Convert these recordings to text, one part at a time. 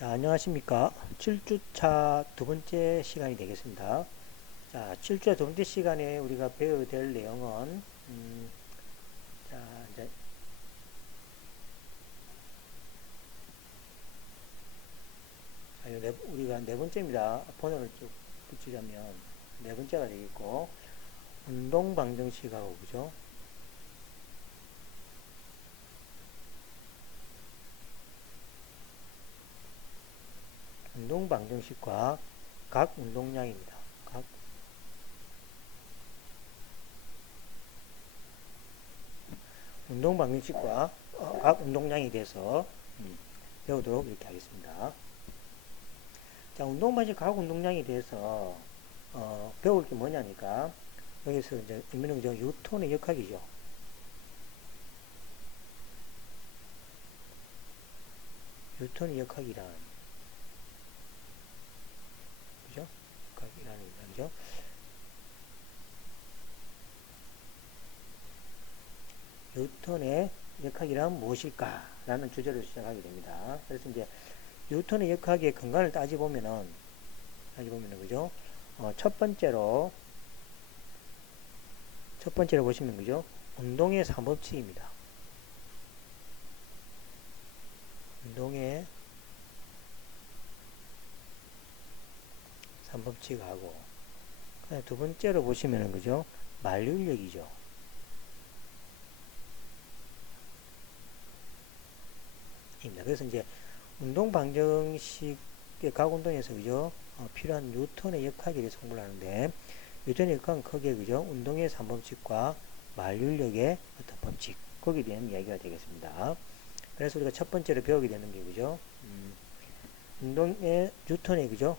자, 안녕하십니까. 7주차 두 번째 시간이 되겠습니다. 자, 7주차 두 번째 시간에 우리가 배워야 될 내용은, 자, 이제, 우리가 네 번째입니다. 번호를 쭉 붙이자면 네 번째가 되겠고, 운동 방정식하고, 그죠? 운동 방정식과 각 운동량입니다. 각 운동 방정식과 각 운동량에 대해서 배우도록 이렇게 하겠습니다. 자, 운동 방식 각 운동량에 대해서 배울 게 뭐냐니까 여기서 이제 의미는 뉴턴의 역학이죠. 뉴턴의 역학이란 그죠? 역학이라는 말이죠. 뉴턴의 역학이란 무엇일까라는 주제로 시작하게 됩니다. 그래서 이제 뉴턴의 역학의 근간을 따지보면은 그죠? 첫 번째로 보시면 그죠? 운동의 3법칙입니다. 운동의 3법칙하고 두 번째로 보시면은 그죠? 만류인력이죠. 입니다. 그래서 이제 운동 방정식의 각 운동에서 그죠? 필요한 뉴턴의 역학에 대해서 공부를 하는데 뉴턴의 역학은 크게 그죠? 운동의 3법칙과 만류인력의 어떤 법칙 거기에 대한 이야기가 되겠습니다. 그래서 우리가 첫 번째로 배우게 되는 게 그죠? 운동의 뉴턴의 그죠?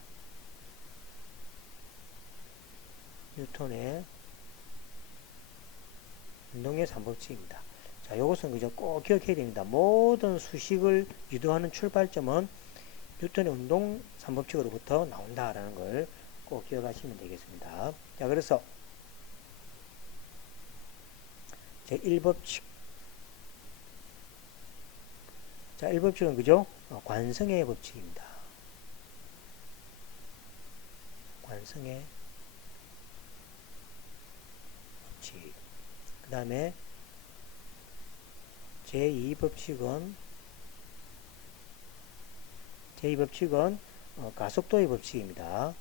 뉴턴의 운동의 3법칙입니다. 자, 요것은 그죠? 꼭 기억해야 됩니다. 모든 수식을 유도하는 출발점은 뉴턴의 운동 3법칙으로부터 나온다라는 걸 꼭 기억하시면 되겠습니다. 자, 그래서 제 1법칙. 자, 1법칙은 그죠? 관성의 법칙입니다. 관성의 법칙. 그 다음에 제2법칙은 가속도의 법칙입니다.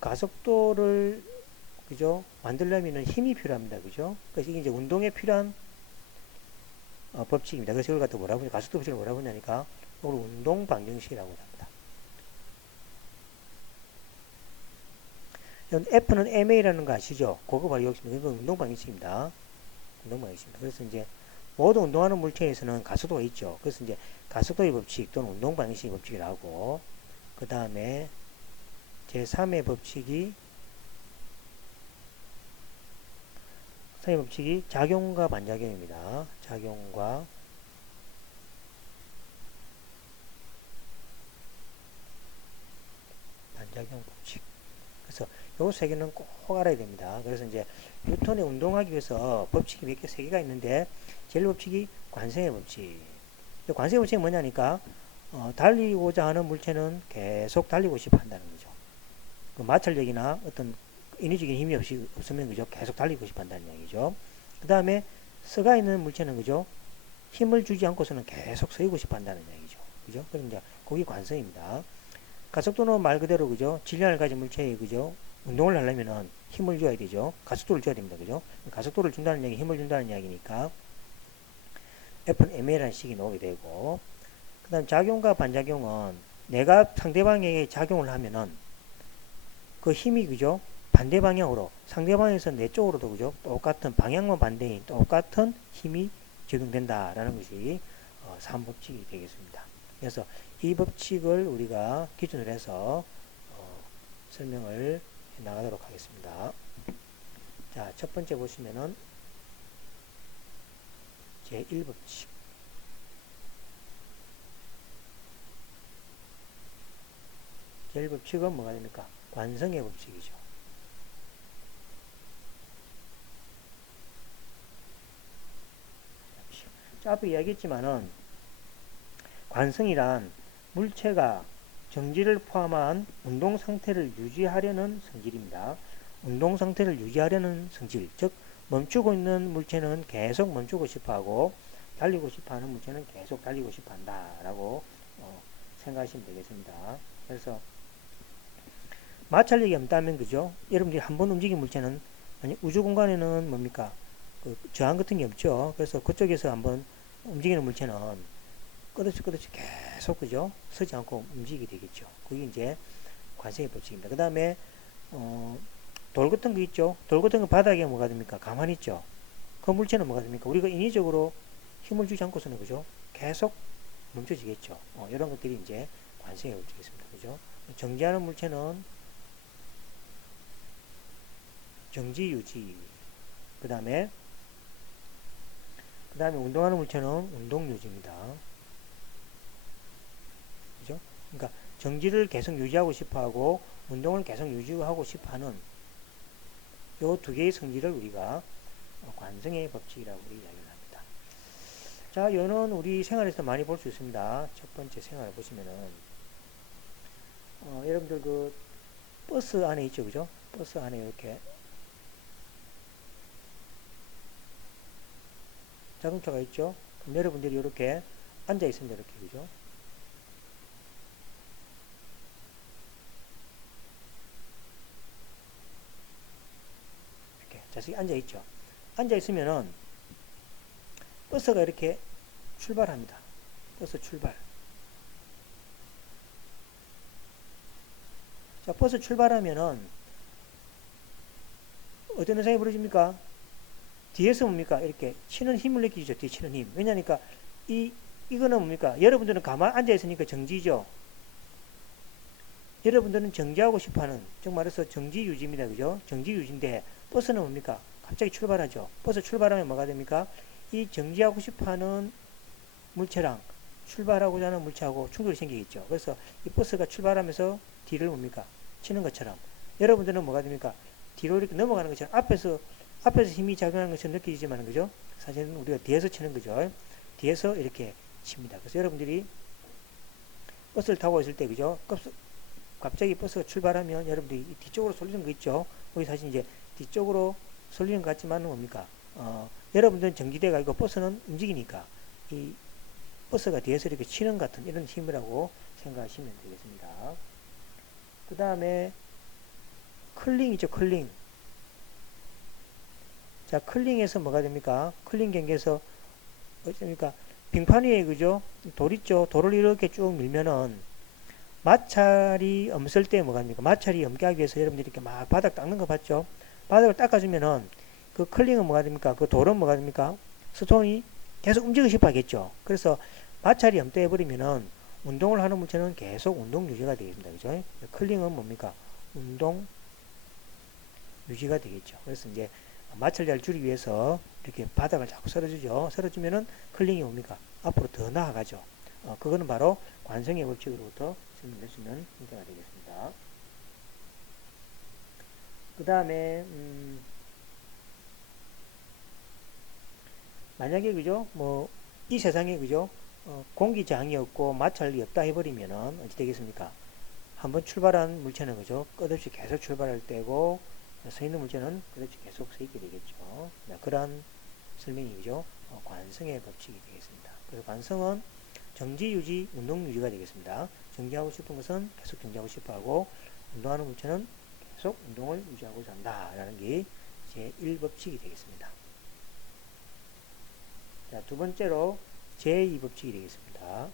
가속도를 그죠? 만들려면 힘이 필요합니다. 그죠? 그래서 이게 이제 운동에 필요한 법칙입니다. 그래서 이걸 갖다 뭐라고 가속도 법칙을 뭐라고 하냐니까 이걸 운동 방정식이라고 합니다. F는 ma라는 거 아시죠? 그거 바로 여기 있습니다. 이건 운동 방정식입니다. 운동 방정식입니다. 그래서 이제 모두 운동하는 물체에서는 가속도가 있죠. 그래서 이제 가속도의 법칙 또는 운동 방정식의 법칙이라고 그 다음에 제3의 법칙이 작용과 반작용입니다. 작용과 반작용 법칙. 그래서 요 세 개는 꼭 알아야 됩니다. 그래서 이제 뉴턴의 운동하기 위해서 법칙이 몇 개, 세 개가 있는데 제일 법칙이 관성의 법칙. 관성의 법칙이 뭐냐니까 달리고자 하는 물체는 계속 달리고 싶어 한다는 거죠. 그 마찰력이나 어떤 인위적인 힘이 없으면 그죠? 계속 달리고 싶어 한다는 얘기죠. 그 다음에 서가 있는 물체는 그죠? 힘을 주지 않고서는 계속 서이고 싶어 한다는 얘기죠. 그죠? 그럼 이제 그게 관성입니다. 가속도는 말 그대로 그죠? 질량을 가진 물체에 그죠? 운동을 하려면은 힘을 줘야 되죠. 가속도를 줘야 됩니다. 그죠? 가속도를 준다는 얘기, 힘을 준다는 이야기니까 F는 ma라는 식이 나오게 되고 그 다음 작용과 반작용은 내가 상대방에게 작용을 하면은 그 힘이 그죠? 반대 방향으로 상대방에서 내 쪽으로도 그죠? 똑같은 방향만 반대인 똑같은 힘이 적용된다라는 것이 3법칙이 되겠습니다. 그래서 이 법칙을 우리가 기준으로 해서 설명을 나가도록 하겠습니다. 자, 첫 번째 보시면은 제1법칙. 제1법칙은 뭐가 됩니까? 관성의 법칙이죠. 앞에 이야기했지만은 관성이란 물체가 정지를 포함한 운동 상태를 유지하려는 성질입니다. 운동 상태를 유지하려는 성질, 즉 멈추고 있는 물체는 계속 멈추고 싶어하고 달리고 싶어하는 물체는 계속 달리고 싶어한다라고 생각하시면 되겠습니다. 그래서 마찰력이 없다면 그죠? 여러분들이 한번 움직인 물체는 아니 우주 공간에는 뭡니까? 그 저항 같은 게 없죠. 그래서 그쪽에서 한번 움직이는 물체는 끝없이 계속 그죠? 서지 않고 움직이게 되겠죠. 그게 이제 관성의 법칙입니다. 그 다음에 돌 같은 거 있죠. 돌 같은 거 바닥에 뭐가 됩니까? 가만히 있죠. 그 물체는 뭐가 됩니까? 우리가 인위적으로 힘을 주지 않고서는 그죠? 계속 멈춰지겠죠. 이런 것들이 이제 관성의 법칙이겠습니다. 그죠? 정지하는 물체는 정지 유지. 그 다음에 운동하는 물체는 운동 유지입니다. 그죠? 그러니까 정지를 계속 유지하고 싶어하고 운동을 계속 유지하고 싶어하는 요 두 개의 성질을 우리가 관성의 법칙이라고 이야기를 합니다. 자, 요는 우리 생활에서 많이 볼 수 있습니다. 첫 번째 생활 보시면은 여러분들 그 버스 안에 있죠, 그죠? 버스 안에 이렇게 자동차가 있죠. 그럼 여러분들이 이렇게 앉아 있습니다, 이렇게 그죠? 이렇게 자식이 앉아 있죠. 앉아 있으면은 버스가 이렇게 출발합니다. 버스 출발. 자, 버스 출발하면은 어떤 현상이 벌어집니까? 뒤에서 뭡니까? 이렇게 치는 힘을 느끼죠. 뒤에 치는 힘. 왜냐니까 이거는 뭡니까? 여러분들은 가만 앉아 있으니까 정지죠. 여러분들은 정지하고 싶어하는, 즉 말해서 정지 유지입니다. 그죠? 정지 유지인데 버스는 뭡니까? 갑자기 출발하죠. 버스 출발하면 뭐가 됩니까? 이 정지하고 싶어하는 물체랑 출발하고자 하는 물체하고 충돌이 생기겠죠. 그래서 이 버스가 출발하면서 뒤를 뭡니까? 치는 것처럼 여러분들은 뭐가 됩니까? 뒤로 이렇게 넘어가는 것처럼 앞에서 힘이 작용하는 것처럼 느껴지지만 그죠? 사실은 우리가 뒤에서 치는 거죠. 뒤에서 이렇게 칩니다. 그래서 여러분들이 버스를 타고 있을 때 그죠? 갑자기 버스가 출발하면 여러분들이 뒤쪽으로 쏠리는 거 있죠? 거기 사실 이제 뒤쪽으로 쏠리는 것 같지만은 뭡니까? 여러분들은 정지대가 아니고 버스는 움직이니까 이 버스가 뒤에서 이렇게 치는 같은 이런 힘이라고 생각하시면 되겠습니다. 그 다음에 클링 있죠, 클링. 자, 클링에서 뭐가 됩니까? 클링 경기에서 어떻습니까? 빙판 위에 그죠? 돌 있죠? 돌을 이렇게 쭉 밀면은 마찰이 없을 때 뭐가 됩니까? 마찰이 없게 하기 위해서 여러분들이 이렇게 막 바닥 닦는 거 봤죠? 바닥을 닦아주면은 그 클링은 뭐가 됩니까? 그 돌은 뭐가 됩니까? 스톤이 계속 움직이고 싶어 하겠죠? 그래서 마찰이 없게 해버리면은 운동을 하는 물체는 계속 운동 유지가 되겠습니다. 그죠? 클링은 뭡니까? 운동 유지가 되겠죠. 그래서 이제 마찰자를 줄이기 위해서 이렇게 바닥을 자꾸 썰어주죠. 썰어주면은 클링이 뭡니까? 앞으로 더 나아가죠. 그거는 바로 관성의 법칙으로부터 설명할 수 있는 문제가 되겠습니다. 그 다음에 만약에 그죠? 뭐 이 세상에 그죠? 공기 저항이 없고 마찰이 없다 해버리면은 어찌 되겠습니까? 한번 출발한 물체는 그죠? 끝없이 계속 출발할 때고 서 있는 물체는 끝없이 계속 서 있게 되겠죠. 그러한 설명이죠. 관성의 법칙이 되겠습니다. 그래서 관성은 정지, 유지, 운동 유지가 되겠습니다. 정지하고 싶은 것은 계속 정지하고 싶어 하고, 운동하는 물체는 계속 운동을 유지하고자 한다라는 게 제 1법칙이 되겠습니다. 자, 두 번째로 제2법칙이 되겠습니다.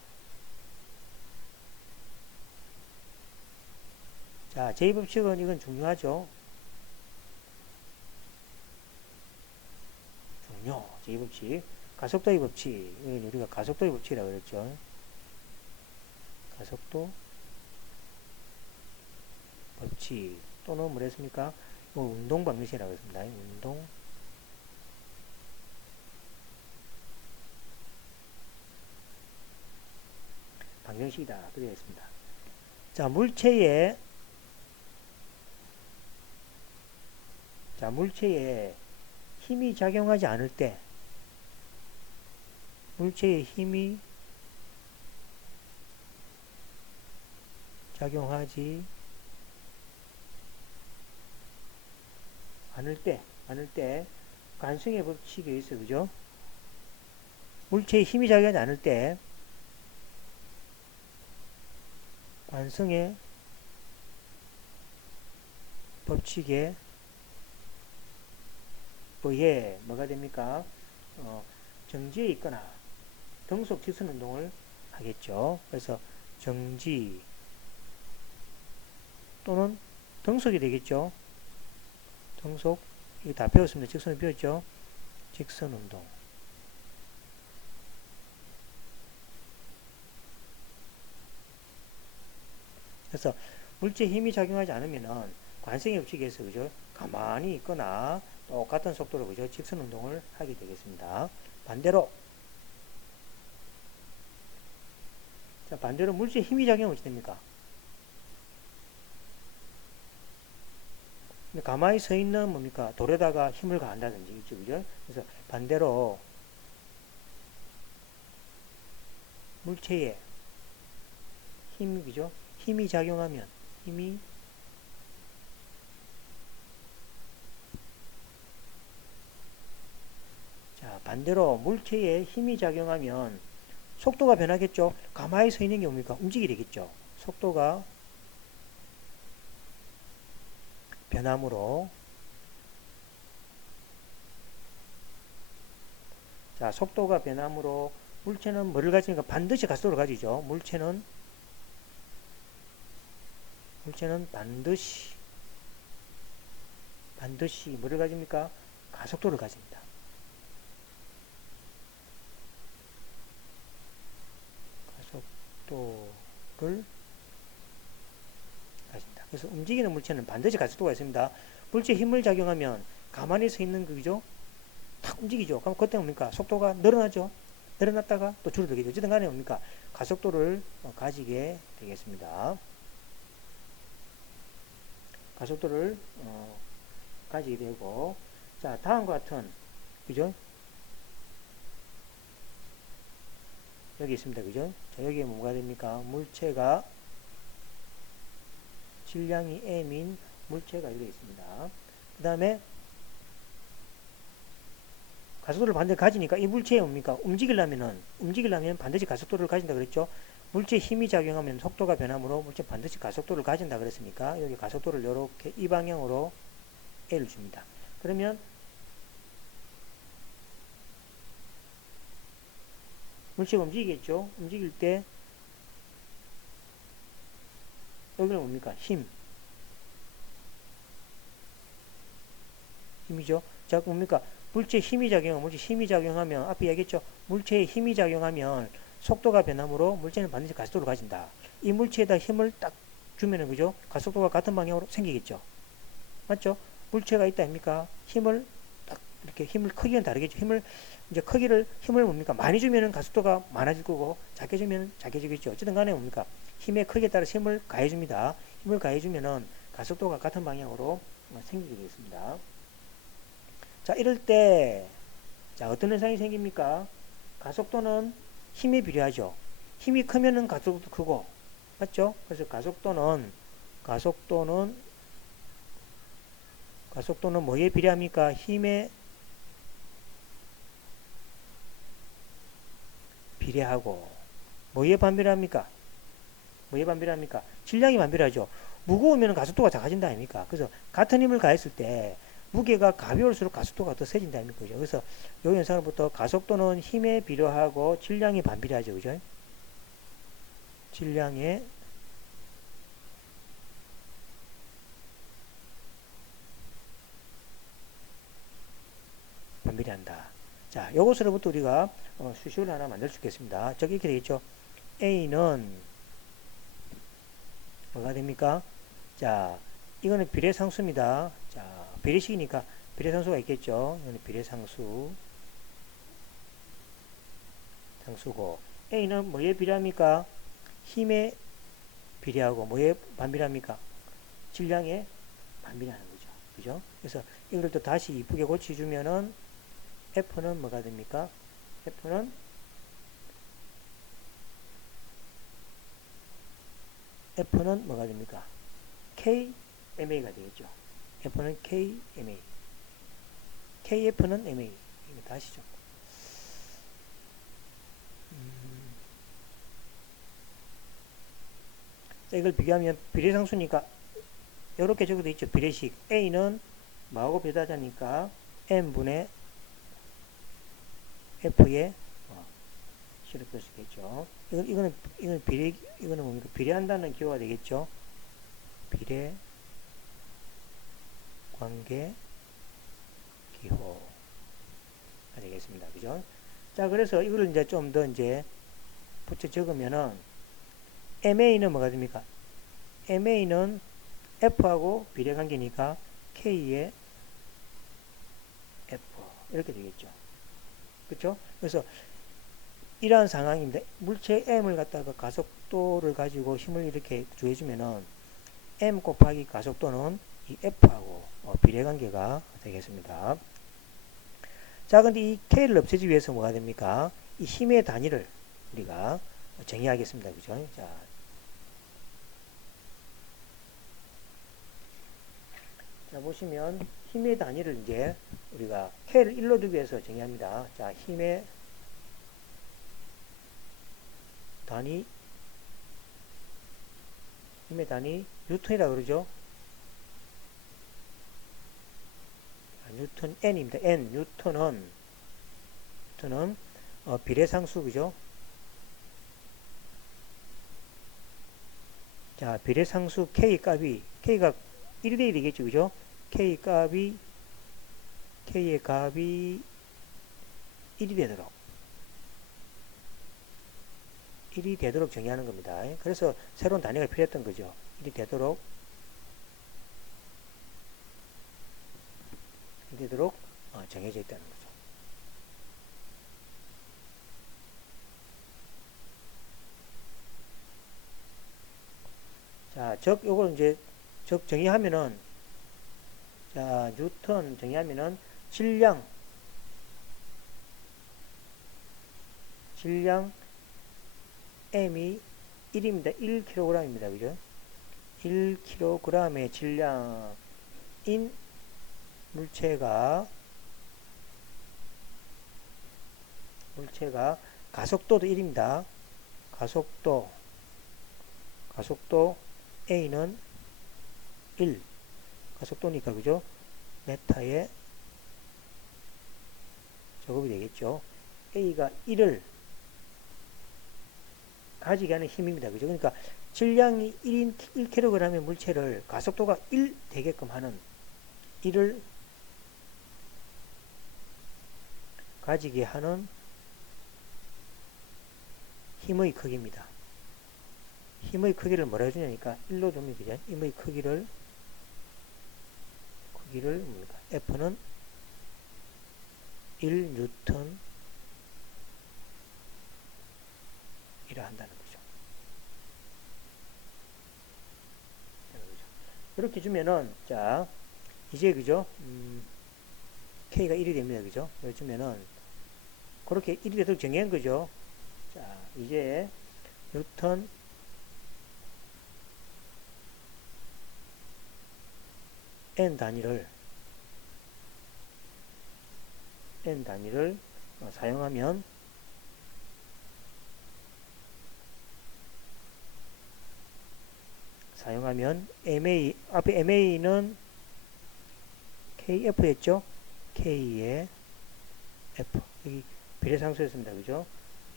자, 제2법칙은 이건 중요하죠. 제2법칙. 가속도의 법칙. 우리가 가속도의 법칙이라고 그랬죠. 가속도 법칙. 또는 뭐랬습니까? 운동 방정식이라고 했습니다. 운동 방정식이다. 그렇게 했습니다. 자, 물체에 힘이 작용하지 않을 때 물체의 힘이 작용하지 않을 때, 관성의 법칙에 의해서, 그죠? 물체의 힘이 작용하지 않을 때, 관성의 법칙에 의해, 뭐가 됩니까? 정지에 있거나, 등속 직선 운동을 하겠죠. 그래서, 정지, 또는 등속이 되겠죠. 등속, 이거 다 배웠습니다. 직선을 배웠죠. 직선 운동. 그래서 물체에 힘이 작용하지 않으면은 관성의 법칙에서 그죠? 가만히 있거나 똑같은 속도로 그죠? 직선 운동을 하게 되겠습니다. 반대로 자, 반대로 물체에 힘이 작용하면 어찌 됩니까? 가만히 서 있는 뭡니까? 돌에다가 힘을 가한다든지 있죠, 그죠? 그래서 반대로 물체에 힘이 그죠? 힘이 작용하면 힘이 자, 반대로 물체에 힘이 작용하면 속도가 변하겠죠. 가만히 서 있는 게 뭡니까? 움직이게 되겠죠. 속도가 변함으로 자, 속도가 변함으로 물체는 뭐를 가지니까 반드시 가속도를 가지죠. 물체는 반드시 뭐를 가집니까? 가속도를 가집니다. 가속도를 가진다. 그래서 움직이는 물체는 반드시 가속도가 있습니다. 물체에 힘을 작용하면 가만히 서 있는 거죠. 탁 움직이죠. 그럼 그때 뭡니까? 속도가 늘어나죠. 늘어났다가 또 줄어들겠죠. 어쨌든 간에 뭡니까? 가속도를 가지게 되겠습니다. 가속도를 가지게 되고 자, 다음과 같은 그죠? 여기 있습니다. 그죠? 자, 여기에 뭐가 됩니까? 물체가 질량이 m인 물체가 이렇게 있습니다. 그 다음에 가속도를 반드시 가지니까 이 물체에 뭡니까? 움직이려면 반드시 가속도를 가진다 그랬죠? 물체에 힘이 작용하면 속도가 변하므로 물체 반드시 가속도를 가진다 그랬으니까 여기 가속도를 이렇게 이 방향으로 L을 줍니다. 그러면 물체가 움직이겠죠? 움직일 때 여기는 뭡니까? 힘이죠? 자, 뭡니까? 물체에 힘이 작용하면 앞에 얘기했죠? 물체에 힘이 작용하면 속도가 변하므로 물체는 반드시 가속도를 가진다. 이 물체에다 힘을 딱 주면은 그죠? 가속도가 같은 방향으로 생기겠죠? 맞죠? 물체가 있다 아닙니까? 힘을 딱 이렇게 힘을 크기는 다르겠죠. 힘을 뭡니까? 많이 주면은 가속도가 많아질 거고 작게 주면 작게지겠죠. 어쨌든 간에 뭡니까? 힘의 크기에 따라서 힘을 가해줍니다. 힘을 가해주면은 가속도가 같은 방향으로 생기게 되겠습니다. 자, 이럴 때, 자, 어떤 현상이 생깁니까? 가속도는 힘이 필요하죠. 힘이 크면은 가속도도 크고, 맞죠? 그래서 가속도는 뭐에 비례합니까? 힘에 비례하고, 뭐에 반비례합니까? 질량이 반비례하죠. 무거우면 가속도가 작아진다 아닙니까? 그래서 같은 힘을 가했을 때 무게가 가벼울수록 가속도가 더 세진다 아닙니까? 그죠? 그래서 이 현상으로부터 가속도는 힘에 비례하고 질량이 반비례하죠. 그죠? 질량에 반비례한다. 자, 이것으로부터 우리가 수식을 하나 만들 수 있겠습니다. 저기 이렇게 되겠죠. A는 뭐가 됩니까? 자, 이거는 비례상수입니다. 자, 비례식이니까 비례상수가 있겠죠. 이거는 상수고 A는 뭐에 비례합니까? 힘에 비례하고 뭐에 반비례합니까? 질량에 반비례하는 거죠. 그죠? 그래서 이걸 또 다시 이쁘게 고쳐주면은 F는 뭐가 됩니까? F는 F는 뭐가 됩니까? KMA가 되겠죠. F는 KMA. KF는 MA. 이거 다시죠. 자, 이걸 비교하면 비례상수니까 이렇게 적어도 있죠. 비례식. A는 뭐하고 비슷하다니까 N분의 F의 C를 풀 수 있겠죠. 이거는 이거는 뭡니까? 비례한다는 기호가 되겠죠. 비례 관계 기호가 되겠습니다. 그죠? 자, 그래서 이걸 이제 좀 더 이제 붙여 적으면은 MA는 뭐가 됩니까? MA는 F하고 비례 관계니까 K의 F 이렇게 되겠죠. 그렇죠? 그래서 이러한 상황입니다. 물체 M을 갖다가 가속도를 가지고 힘을 이렇게 주해주면은 M 곱하기 가속도는 이 F하고 비례 관계가 되겠습니다. 자, 근데 이 K를 없애기 위해서 뭐가 됩니까? 이 힘의 단위를 우리가 정의하겠습니다. 그죠? 자, 보시면 힘의 단위를 이제 우리가 K를 1로 두기 위해서 정의합니다. 자, 힘의 단위 뉴턴이라고 그러죠. 뉴턴 N입니다. 뉴턴은 비례상수 그죠? 자, 비례상수 K가 1이 되겠죠. 그죠? K의 값이 1이 되도록 정의하는 겁니다. 그래서 새로운 단위가 필요했던 거죠. 1이 되도록 정해져 있다는 거죠. 자, 요걸 이제 정의하면은, 자, 뉴턴 정의하면은 질량 M이 1입니다. 1kg입니다. 그죠? 1kg의 질량인 물체가 가속도도 1입니다. 가속도 A는 1. 가속도니까, 그죠? 메타의 제곱이 되겠죠. A가 1을 가지게 하는 힘입니다. 그죠? 그러니까 질량이 1kg의 물체를 가속도가 1 되게끔 하는 1을 가지게 하는 힘의 크기입니다. 힘의 크기를 뭐라 해주냐니까 1로 두면 그죠? 힘의 크기를 뭡니까? F는 1뉴턴 이라 한다는 거죠. 이렇게 주면은 자 이제 그죠? K가 1이 됩니다. 그죠? 이렇게 주면은 그렇게 1이 되도록 정의한 거죠. 자 이제 뉴턴 N 단위를 사용하면 앞에 MA는 KF였죠? K의 F. 여기 비례상수였습니다. 그죠?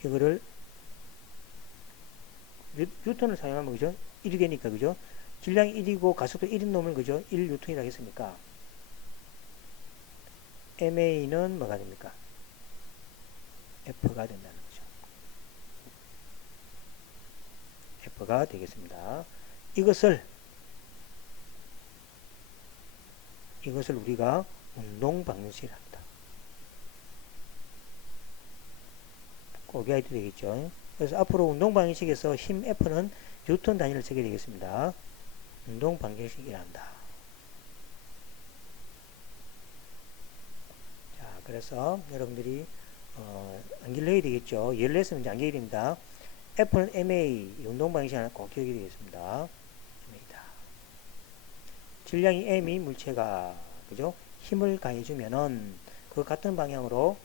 이거를 뉴턴을 사용하면 그죠? 1이 되니까 그죠? 질량이 1이고 가속도 1인 놈을 그죠? 1뉴턴이라고 했으니까 MA는 뭐가 됩니까? F가 된다는 거죠. F가 되겠습니다. 이것을 우리가 운동 방정식이랍니다. 꼭 외워야 되겠죠. 그래서 앞으로 운동 방정식에서 힘 F는 뉴턴 단위를 쓰게 되겠습니다. 운동 방정식이란다. 그래서 여러분들이 암기를 해야 되겠죠. 예를 했으면 암기해야 됩니다. F는 MA, 운동 방식 하나 꼭 기억이 되겠습니다. MA다. 질량이 M이 물체가, 그죠? 힘을 가해주면은 그 같은 방향으로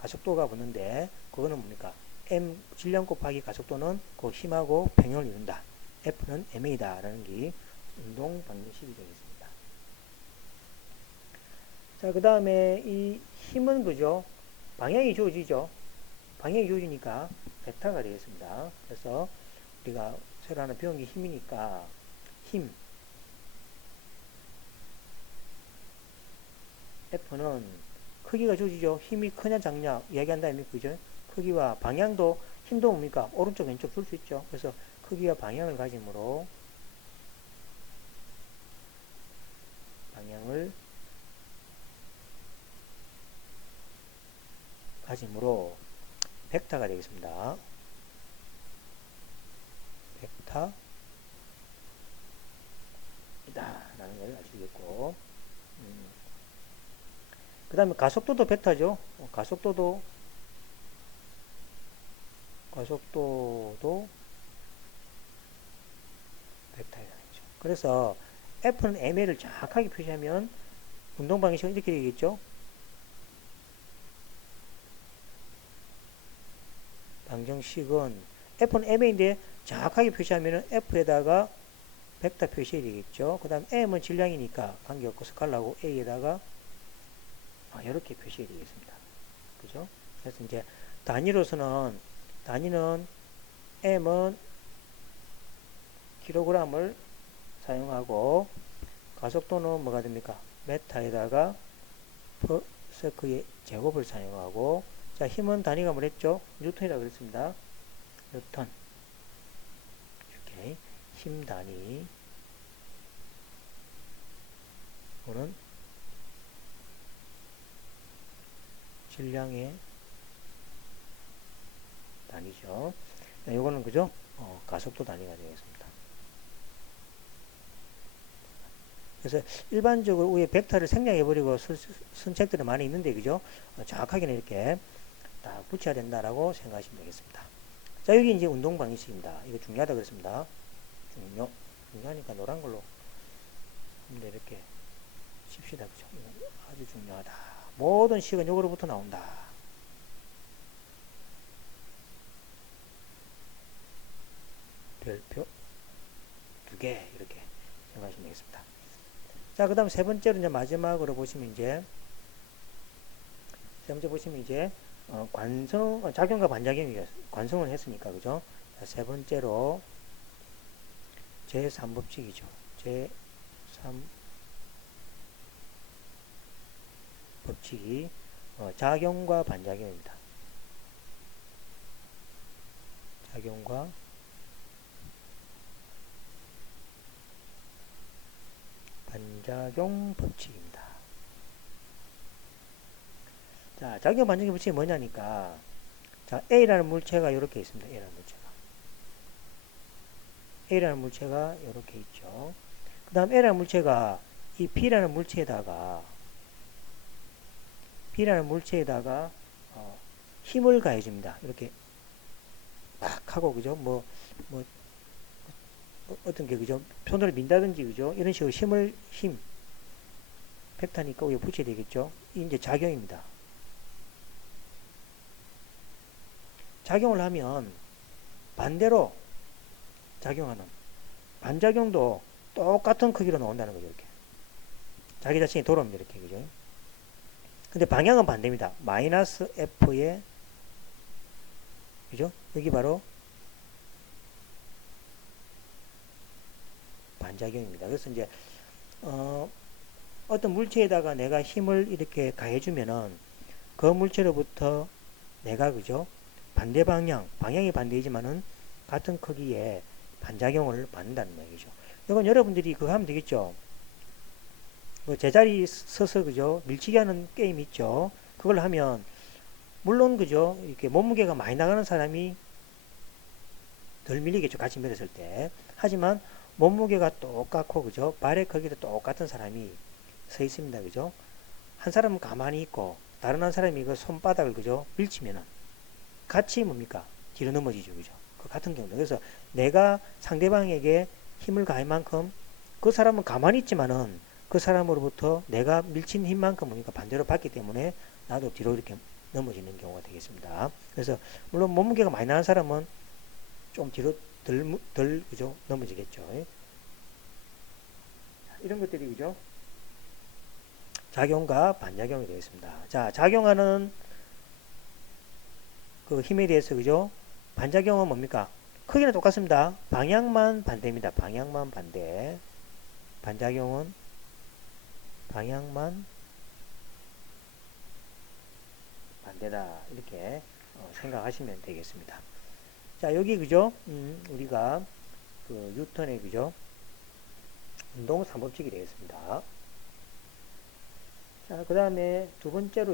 가속도가 붙는데, 그거는 뭡니까? M, 질량 곱하기 가속도는 그 힘하고 평형을 이룬다. F는 MA다. 라는 게 운동 방정식이 되겠습니다. 자, 그 다음에 이 힘은 그죠? 방향이 주어지죠. 방향이 주어지니까 베타가 되겠습니다. 그래서 우리가 새로 하나 배운 게 힘이니까 힘 F는 크기가 주어지죠. 힘이 크냐 작냐 이야기한다면 그죠? 크기와 방향도 힘도 뭡니까? 오른쪽 왼쪽 줄 수 있죠. 그래서 크기와 방향을 가짐으로 벡터가 되겠습니다. 벡터이다 라는 걸 아시겠고, 그 다음에 가속도도 벡터죠. 가속도도 벡터이다. 그래서 F는 MA를 정확하게 표시하면 운동 방식은 이렇게 되겠죠. 방정식은 F는 MA인데 정확하게 표시하면 F에다가 벡터 표시해야 되겠죠. 그 다음 M은 질량이니까 관계없고 스칼라고 A에다가 이렇게 표시해야 되겠습니다. 그죠? 그래서 이제 단위는 M은 킬로그램을 사용하고, 가속도는 뭐가 됩니까? 메타에다가 퍼 세크의 제곱을 사용하고, 자, 힘은 단위가 뭐랬죠? 뉴턴이라고 그랬습니다. 뉴턴. 이렇게 힘 단위 또는 질량의 단위죠. 이거는 그죠? 가속도 단위가 되겠습니다. 그래서 일반적으로 위에 벡터를 생략해버리고 쓴 책들이 많이 있는데, 그죠? 정확하게는 이렇게 딱 붙여야 된다라고 생각하시면 되겠습니다. 자, 여기 이제 운동 방식입니다. 이거 중요하다 그랬습니다. 중요하니까 노란 걸로 이렇게 칩시다. 그죠? 이거 아주 중요하다. 모든 식은 요거로부터 나온다. 별표 2개 이렇게 생각하시면 되겠습니다. 자, 그 다음 세 번째로 이제 마지막으로 보시면 이제 작용과 반작용이 관성을 했으니까, 그죠? 자, 세 번째로 제3법칙이죠. 제3법칙이 작용과 반작용입니다. 작용과 반작용 법칙입니다. 자, 작용 반작용 법칙이 뭐냐니까, 자, A라는 물체가 이렇게 있습니다. A라는 물체가 이렇게 있죠. 그 다음 A라는 물체가 이 B라는 물체에다가 힘을 가해줍니다. 이렇게 막 하고, 그죠? 어떤 게, 그죠? 손으로 민다든지, 그죠? 이런 식으로 힘, 벡터니까 위에 붙여야 되겠죠? 이 이제 작용입니다. 작용을 하면 반대로 작용하는 반작용도 똑같은 크기로 나온다는 거죠. 이렇게 자기 자신이 돌아옵니다. 이렇게, 그죠? 근데 방향은 반대입니다. 마이너스 F의, 그죠? 여기 바로 반작용입니다. 그래서 이제 어떤 물체에다가 내가 힘을 이렇게 가해주면은 그 물체로부터 내가, 그죠? 반대 방향이 반대이지만은 같은 크기의 반작용을 받는다는 얘기죠. 이건 여러분들이 그거 하면 되겠죠. 제자리 서서, 그죠? 밀치기 하는 게임 있죠. 그걸 하면 물론, 그죠? 이렇게 몸무게가 많이 나가는 사람이 덜 밀리겠죠. 같이 밀었을 때. 하지만 몸무게가 똑같고, 그죠? 발의 크기도 똑같은 사람이 서 있습니다. 그죠? 한 사람은 가만히 있고 다른 한 사람이 그 손바닥을, 그죠? 밀치면은 같이 뭡니까? 뒤로 넘어지죠. 그죠? 그 같은 경우입니다. 그래서 내가 상대방에게 힘을 가할 만큼 그 사람은 가만히 있지만은 그 사람으로부터 내가 밀친 힘만큼 보니까 반대로 받기 때문에 나도 뒤로 이렇게 넘어지는 경우가 되겠습니다. 그래서 물론 몸무게가 많이 나는 사람은 좀 뒤로 덜 그죠? 넘어지겠죠. 이런 것들이 그죠? 작용과 반작용이 되겠습니다. 자, 작용하는 그 힘에 대해서 그죠? 반작용은 뭡니까? 크기는 똑같습니다. 방향만 반대입니다. 방향만 반대. 반작용은 방향만 반대다. 이렇게 생각하시면 되겠습니다. 자, 여기 그죠? 우리가 그 뉴턴의 그죠? 운동 3법칙이 되겠습니다. 자, 그 다음에 두 번째로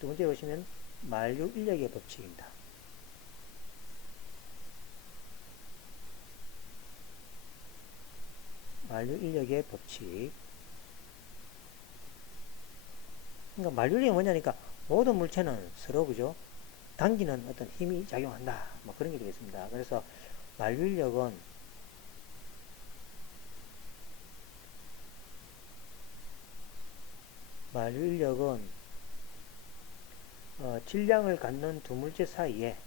보시면 만류 인력의 법칙입니다. 만류 인력의 법칙. 그러니까 만류 인력이 뭐냐니까 모든 물체는 서로 그죠? 당기는 어떤 힘이 작용한다. 뭐 그런 게 되겠습니다. 그래서 만류 인력은 질량을 갖는 두 물체 사이에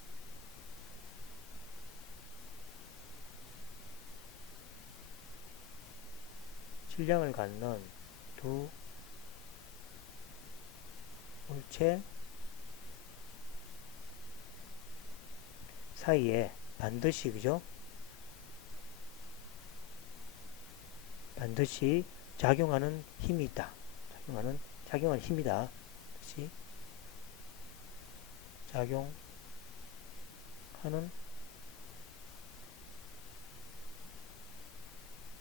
질량을 갖는 두 물체 사이에 반드시 그죠? 반드시 작용하는 힘이 있다. 작용하는 힘이다. 그렇지? 작용하는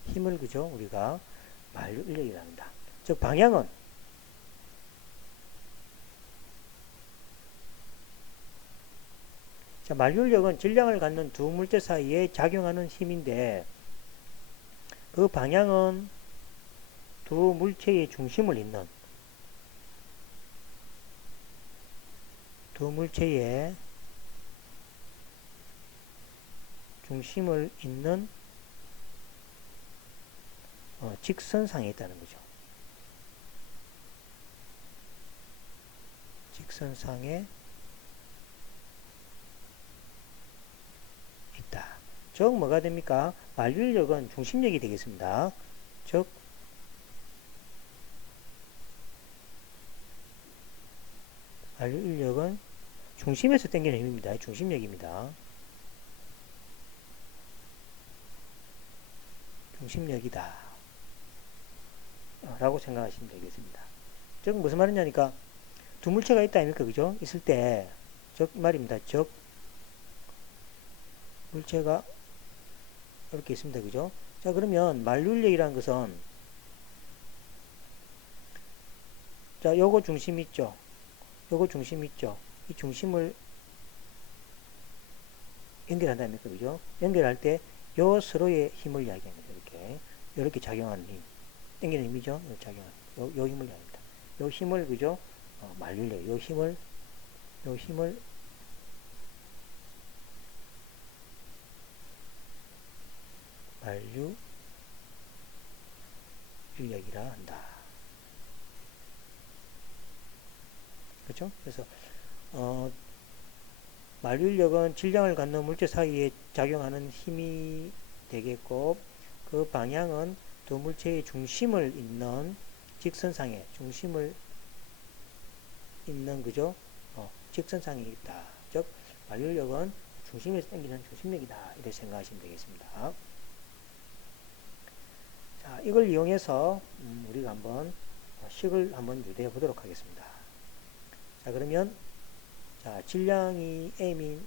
힘을 그죠? 우리가 만류 인력이라 합니다. 즉 방향은 자, 만류 인력은 질량을 갖는 두 물체 사이에 작용하는 힘인데 그 방향은 두 물체의 중심을 잇는 두 물체의 중심을 잇는 직선상에 있다는 거죠. 직선상에 있다. 즉 뭐가 됩니까? 만류 인력은 중심력이 되겠습니다. 즉 만류 인력은 중심에서 당기는 힘입니다. 중심력입니다. 중심력이다. 라고 생각하시면 되겠습니다. 즉 무슨 말이냐니까 두 물체가 있다 아닙니까? 그죠? 있을 때 즉 말입니다. 즉 물체가 이렇게 있습니다. 그죠? 자, 그러면 만류인력이라는 것은 자, 요거 중심 있죠? 요거 중심 있죠? 이 중심을 연결한다니까, 그죠? 연결할 때 요 서로의 힘을 이야기합니다. 이렇게 작용하는 힘. 당기는 힘이죠? 요 작용하는 요 힘을 이야기합니다. 요 힘을, 그죠? 만류인력. 요 힘을 만류 인력이라 한다. 그렇죠? 그래서 만류 인력은 질량을 갖는 물체 사이에 작용하는 힘이 되겠고 그 방향은 두 물체의 중심을 잇는 직선상에 중심을 잇는 그죠? 직선상에 있다. 즉 만류 인력은 중심에서 당기는 중심력이다. 이렇게 생각하시면 되겠습니다. 자, 이걸 이용해서 우리가 한번 식을 한번 유도해 보도록 하겠습니다. 자, 그러면 자, 질량이 m인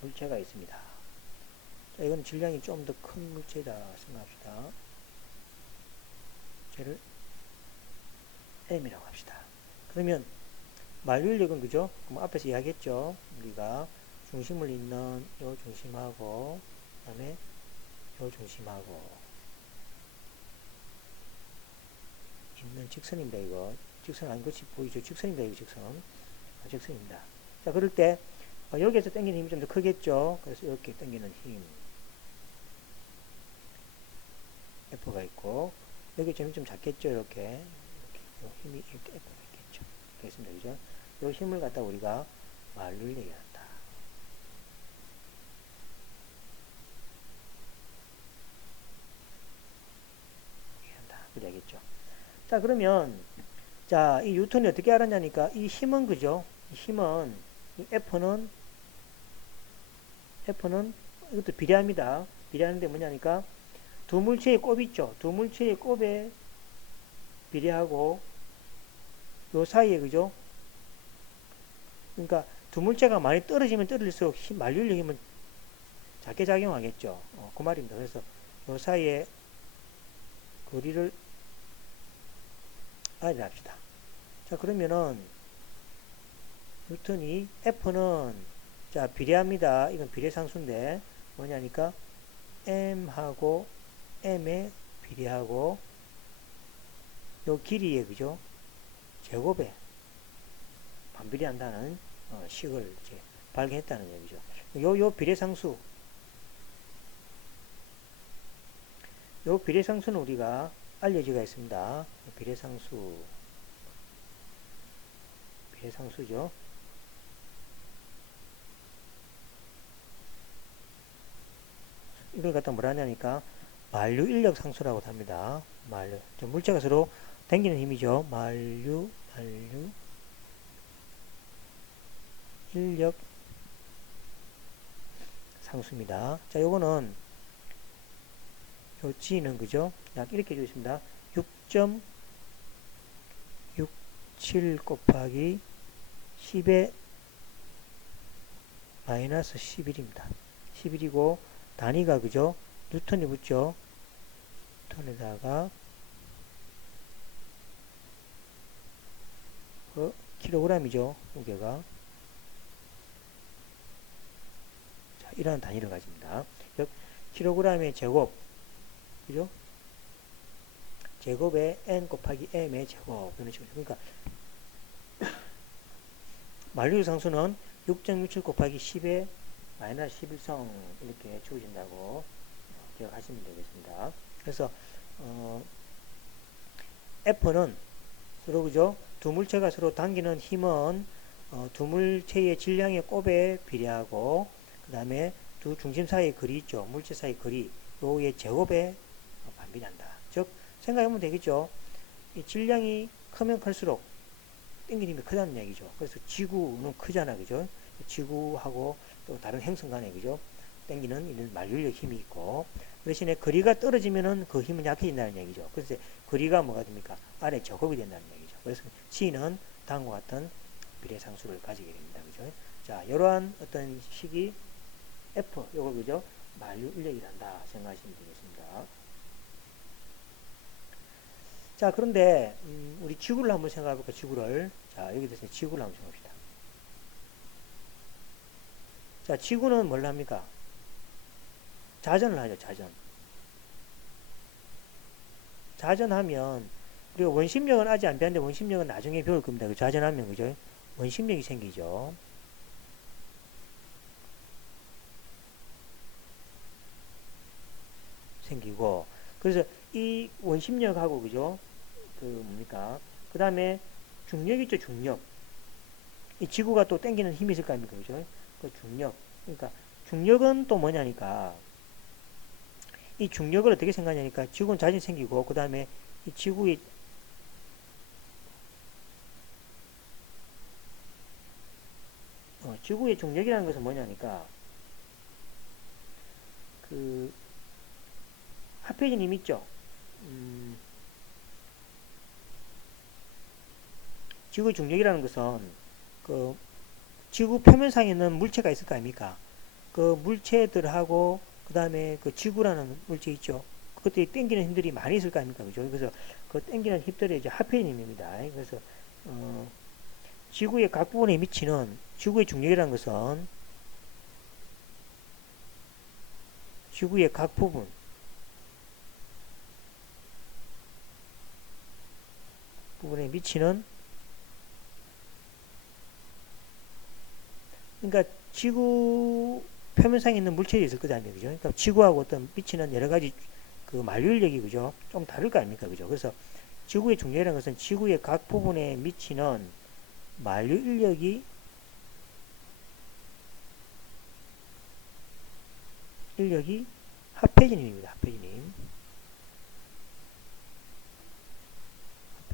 물체가 있습니다. 자, 이건 질량이 좀 더 큰 물체다 생각합시다. 쟤를 m이라고 합시다. 그러면 만류인력은 그죠? 그럼 앞에서 이야기했죠. 우리가 중심을 잇는 요 중심하고 그 다음에 요 중심하고 있는 직선입니다. 이거 직선 아닌 것이 보이죠? 직선입니다. 이거 직선. 직선입니다. 자, 그럴 때 여기에서 당기는 힘이 좀 더 크겠죠? 그래서 이렇게 당기는 힘 F가 있고 여기 점이 좀 작겠죠? 이렇게 힘이 이렇게 F가 있겠죠? 되겠습니다. 그죠? 이 힘을 갖다 우리가 만류를 얘기한다. 그래야겠죠. 자, 그러면 자, 이 뉴턴이 어떻게 알았냐니까 이 힘은 그죠? 이 힘은 이 F는 이것도 비례합니다. 비례하는데 뭐냐니까 두 물체의 곱이 있죠. 두 물체의 곱에 비례하고 요 사이에 그죠? 그러니까 두 물체가 많이 떨어지면 떨어질수록 만류인력 힘은 작게 작용하겠죠. 그 말입니다. 그래서 요 사이에 거리를 R이라 합시다. 자, 그러면은 뉴턴이 F는 자 비례합니다. 이건 비례상수인데 뭐냐니까 M하고 M에 비례하고 요 길이에 그죠? 제곱에 반비례한다는 식을 이제 발견했다는 얘기죠. 요 비례상수 요 비례상수는 우리가 알려지가 있습니다. 비례상수죠. 이걸 갖다 뭐라 하냐니까 만류 인력 상수라고 합니다. 만류. 물체가 서로 당기는 힘이죠. 만류 인력 상수입니다. 자, 요거는 요 G는 그죠? 약 이렇게 주어 있습니다. 6.67 곱하기 10의 마이너스 11입니다. 11이고 단위가 그죠? 뉴턴이 붙죠? 뉴턴에다가 킬로그램이죠. 무게가. 자, 이러한 단위를 가집니다. 킬로그램의 제곱 그죠? 제곱에 n 곱하기 m의 제곱 이런 식으로. 그러니까 만류 상수는 6.67 곱하기 10의 마이너스 11성 이렇게 주어진다고 기억하시면 되겠습니다. 그래서 F는 서로 그죠? 두 물체가 서로 당기는 힘은 두 물체의 질량의 곱에 비례하고 그 다음에 두 중심 사이의 거리 있죠. 물체 사이 거리 요의 제곱에 반비례한다. 즉 생각해보면 되겠죠. 이 질량이 크면 클수록 당기는 힘이 크다는 얘기죠. 그래서 지구는 크잖아, 그죠? 지구하고 또 다른 행성 간에 그죠? 당기는 이런 만류력 힘이 있고 그 대신에 거리가 떨어지면은 그 힘은 약해진다는 얘기죠. 그래서 거리가 뭐가 됩니까? 아래 제곱이 된다는 얘기죠. 그래서 G는 다음과 같은 비례상수를 가지게 됩니다, 그죠? 자, 이러한 어떤 식이 F 요거 그죠? 만류 인력이란다 생각하시면 되겠습니다. 자, 그런데 우리 지구를 한번 생각해 볼까? 지구를. 자, 여기 대해서 지구를 한번 생각해 봅시다. 자, 지구는 뭘 합니까? 자전을 하죠, 자전. 자전하면 우리가 원심력은 아직 안 배웠는데 원심력은 나중에 배울 겁니다. 자전하면 그죠? 원심력이 생기죠. 생기고 그래서 이 원심력하고 그죠? 그 뭡니까? 그 다음에 중력 있죠, 중력. 이 지구가 또 당기는 힘이 있을 거 아닙니까, 그죠? 그 중력. 그러니까 중력은 또 뭐냐니까 이 중력을 어떻게 생각하냐니까 지구는 자전이 생기고 그 다음에 이 지구의 지구의 중력이라는 것은 뭐냐니까 그 합해진 힘 있죠. 지구의 중력이라는 것은 그 지구 표면상에 있는 물체가 있을 거 아닙니까? 그 물체들하고 그 다음에 그 지구라는 물체 있죠. 그것들이 당기는 힘들이 많이 있을 거 아닙니까? 그죠? 그래서 그 당기는 힘들이 이제 합해진 힘입니다. 그래서 지구의 각 부분에 미치는 지구의 중력이라는 것은 지구의 각 부분에 미치는 그러니까 지구 표면상에 있는 물체들이 있을 거다 아닙니까? 그죠? 그러니까 지구하고 어떤 미치는 여러 가지 그 만류인력이 그죠? 좀 다를 거 아닙니까? 그죠? 그래서 지구의 중력이라는 것은 지구의 각 부분에 미치는 만류인력이 합해진 힘입니다. 합해진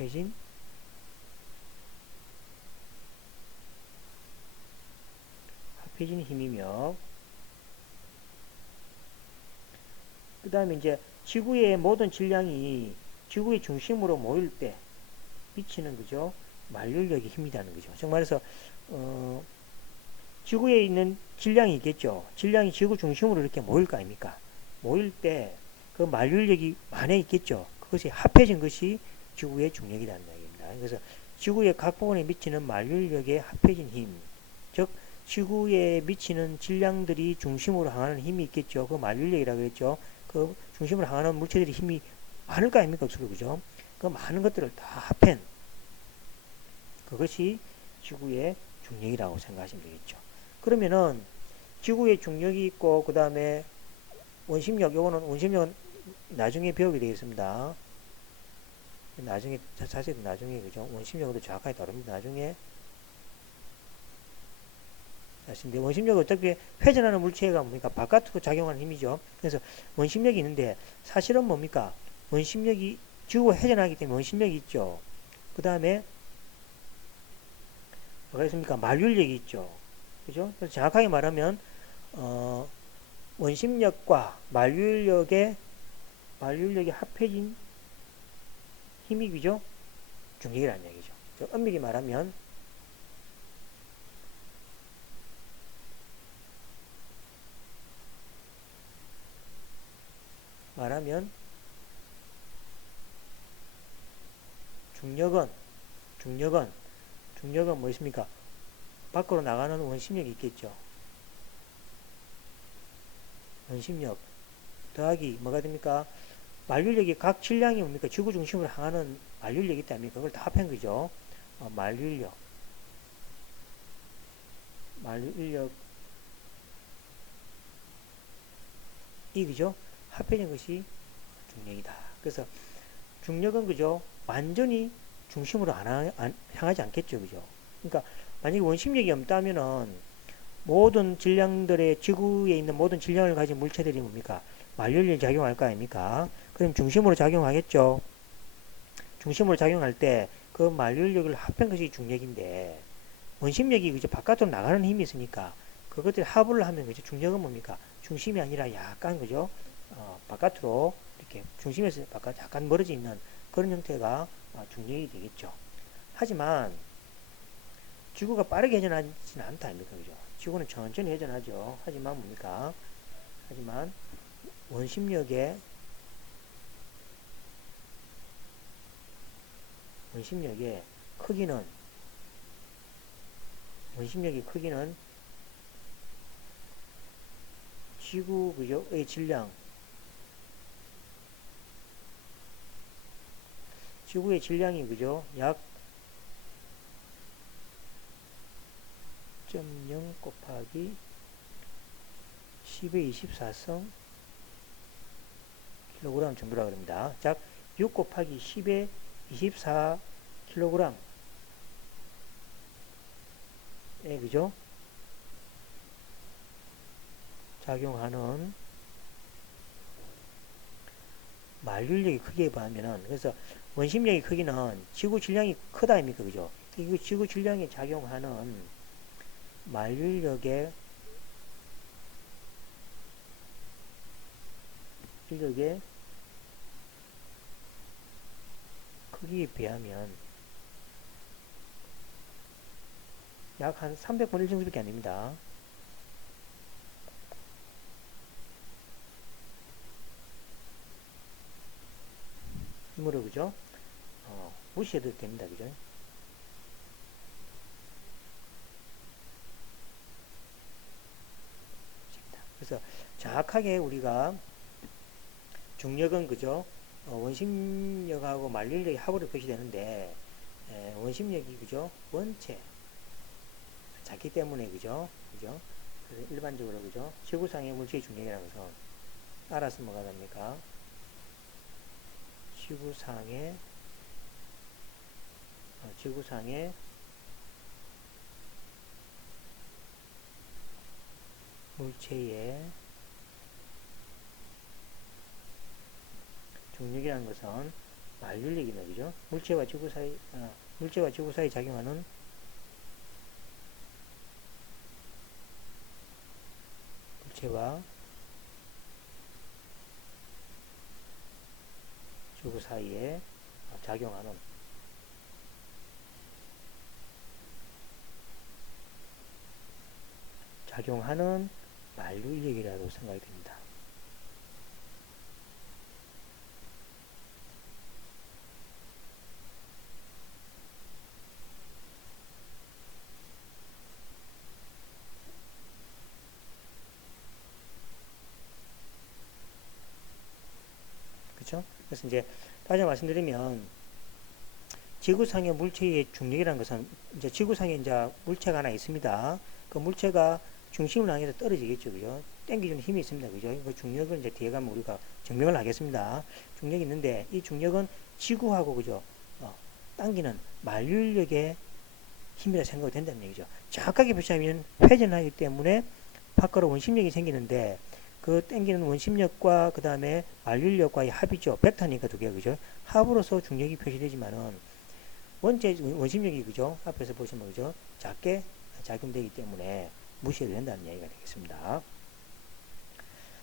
힘. 합해진 힘이며 그 다음에 이제 지구의 모든 질량이 지구의 중심으로 모일 때 미치는 그죠 만류력의 힘이라는 거죠. 즉 말해서 지구에 있는 질량이 있겠죠. 질량이 지구 중심으로 이렇게 모일 거 아닙니까? 모일 때 그 만류력이 만에 있겠죠. 그것이 합해진 것이 지구의 중력이라는 이야기입니다. 그래서 지구의 각 부분에 미치는 만류력의 합해진 힘, 즉 지구에 미치는 질량들이 중심으로 향하는 힘이 있겠죠. 그 만류력이라고 했죠. 그 중심으로 향하는 물체들의 힘이 많을 거 아닙니까? 없을 그죠? 그 많은 것들을 다 합한 그것이 지구의 중력이라고 생각하시면 되겠죠. 그러면은 지구의 중력이 있고 그 다음에 원심력, 요거는 원심력은 나중에 배우게 되겠습니다. 나중에 자세히 나중에 그죠? 원심력도 정확하게 다룹니다. 나중에 근데 원심력은 어차피 회전하는 물체가 뭡니까? 바깥으로 작용하는 힘이죠. 그래서 원심력이 있는데 사실은 뭡니까? 원심력이 지구가 회전하기 때문에 원심력이 있죠. 그 다음에 뭐가 있습니까? 만류력이 있죠. 그죠? 그래서 정확하게 말하면 원심력과 만류력의 합해진 힘이 그죠? 중력이라는 얘기죠. 엄밀히 말하면 중력은 뭐 있습니까? 밖으로 나가는 원심력이 있겠죠. 원심력 더하기 뭐가 됩니까? 만류력이 각 질량이 뭡니까? 지구 중심으로 향하는 만류력이 있다면 그걸 다 합한 거죠. 만류력이 그죠? 합해진 것이 중력이다. 그래서 중력은 그죠? 완전히 중심으로 향하지 않겠죠. 그죠? 그러니까 만약에 원심력이 없다면은 모든 질량들의 지구에 있는 모든 질량을 가진 물체들이 뭡니까? 만류력이 작용할 거 아닙니까? 그럼 중심으로 작용하겠죠. 중심으로 작용할 때 그 만류력을 합한 것이 중력인데 원심력이 그죠? 바깥으로 나가는 힘이 있으니까 그것들 합을 하면 그죠? 중력은 뭡니까? 중심이 아니라 약간 그죠? 바깥으로 이렇게 중심에서 바깥 약간 멀어져 있는 그런 형태가 중력이 되겠죠. 하지만 지구가 빠르게 회전하지는 않다 아닙니까? 그죠? 지구는 천천히 회전하죠. 하지만 뭡니까? 하지만 원심력의 크기는 지구 그죠의 질량 지구의 질량이 그죠 약 0.0 곱하기 10의 24성 킬로그램 정도라고 합니다. 즉, 6 곱하기 10의 24 킬로그램에 그죠? 작용하는 만류력의 크기에 비하면은 그래서 원심력의 크기는 지구 질량이 크다 아닙니까? 그죠? 이 지구 질량에 작용하는 만류력의 크기에 비하면 약 한 300분의 1 정도밖에 안 됩니다. 힘으로 그죠? 무시해도 됩니다. 그죠? 그래서 정확하게 우리가 중력은 그죠? 원심력하고 만류력의 합으로 표시되는데 원심력이 그죠? 원체 작기 때문에 그죠? 그죠? 그래서 일반적으로, 그죠? 지구상의 물체의 중력이라는 것은, 알아서 뭐가 됩니까? 지구상의 물체의 중력이라는 것은 만륜력이다, 그죠? 물체와 지구 사이 작용하는 물체와 지구 사이에 작용하는 만륜력이라고 생각이 됩니다. 그렇죠? 그래서 이제 다시 말씀드리면 지구상의 물체의 중력이라는 것은 이제 지구상에 이제 물체가 하나 있습니다. 그 물체가 중심을 향해서 떨어지겠죠, 그죠? 당겨주는 힘이 있습니다, 그죠? 그 중력을 이제 뒤에 가면 우리가 증명을 하겠습니다. 중력이 있는데 이 중력은 지구하고, 그죠? 당기는 만륜력의 힘이라 생각이 된다는 얘기죠. 정확하게 표시하면 회전을 하기 때문에 밖으로 원심력이 생기는데 그 당기는 원심력과 그 다음에 만륜력과의 합이죠. 벡터니까 두 개가, 그죠? 합으로서 중력이 표시되지만은 원심력이, 그죠? 앞에서 보시면, 그죠? 작게 작용되기 때문에 무시해도 된다는 얘기가 되겠습니다.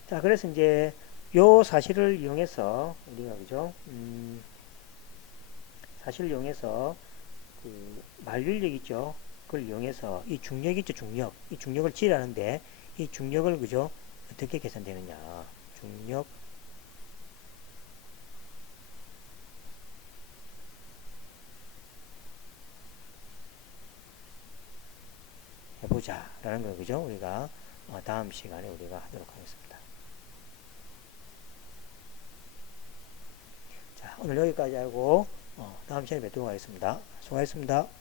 자, 그래서 이제 요 사실을 이용해서 우리가, 그죠? 사실을 이용해서 그 만륜력 있죠? 그걸 이용해서 이 중력 있죠? 이 중력을 지라는데 이 중력을, 그죠? 어떻게 계산되느냐? 중력 해보자 라는 걸, 그죠? 우리가 다음 시간에 우리가 하도록 하겠습니다. 자, 오늘 여기까지 하고 다음 시간에 뵙도록 하겠습니다. 수고하셨습니다.